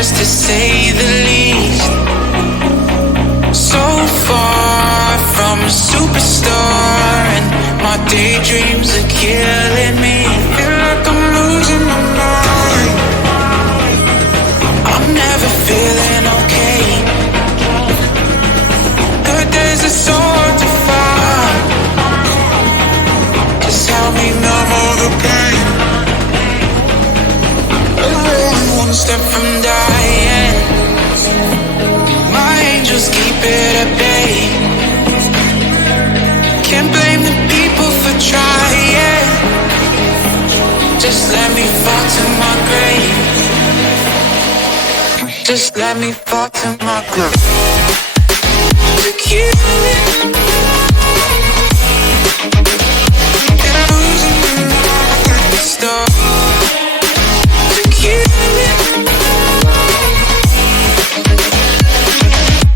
breathless to say the least. So far from a superstar, and my daydreams are killing me. Feel like I'm losing my mind. I'm never feeling okay. Good days are so hard to find. Just help me numb all the pain. I'm only one step from dying. My angels keep it at bay. Can't blame the people for trying. Just let me fall to my grave. Just let me fall to my grave. To kill it. And I'm losing my stuff. To kill it.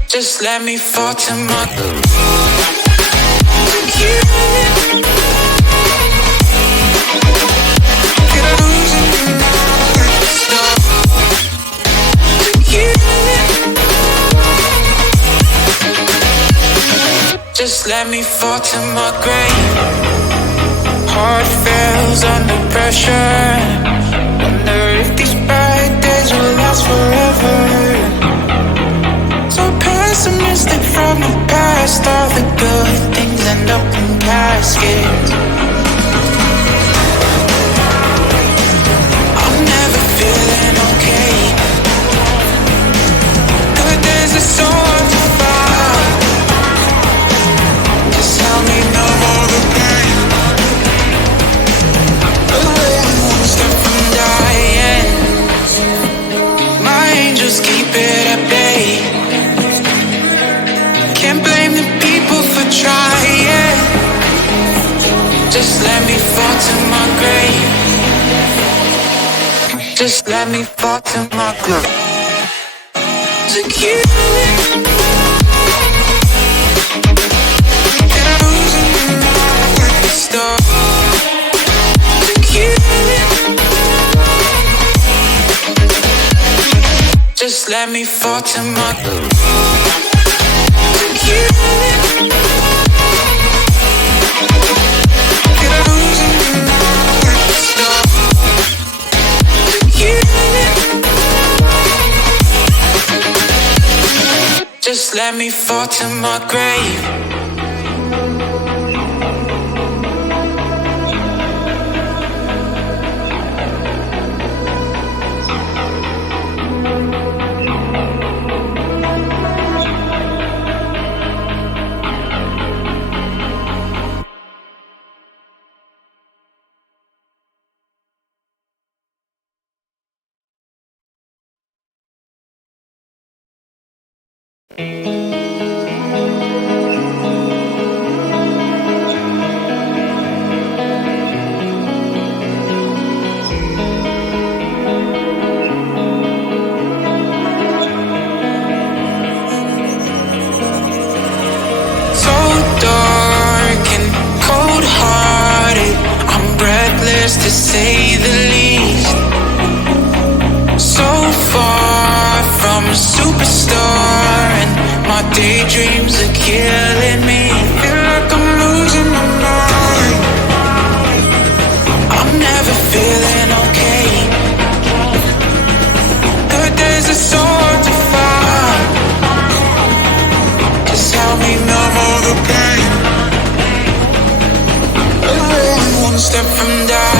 Just let me fall to my grave. To kill it. And I'm losing my stuff. To kill it. Just let me fall to my grave. Heart fails under pressure. Wonder if these bad days will last forever. So pessimistic from the past. All the good things end up in caskets. I'm never feeling okay. Good days are so hard to find. Just help me numb all the pain. One step from dying. My angels keep it at bay. Can't blame the people for trying. Just let me fall to my grave. Just let me fall to my grave. To kill it. And I'm losing my stuff. To kill it. Just let me fall to my grave. To kill it. And I'm losing my stuff. To kill it. Just let me fall to my grave. To say the least. So far from a superstar, and my daydreams are killing me. Feel like I'm losing my mind. I'm never feeling okay. Good days are so hard to find. Just help me numb all the pain. I'm only one step from dying.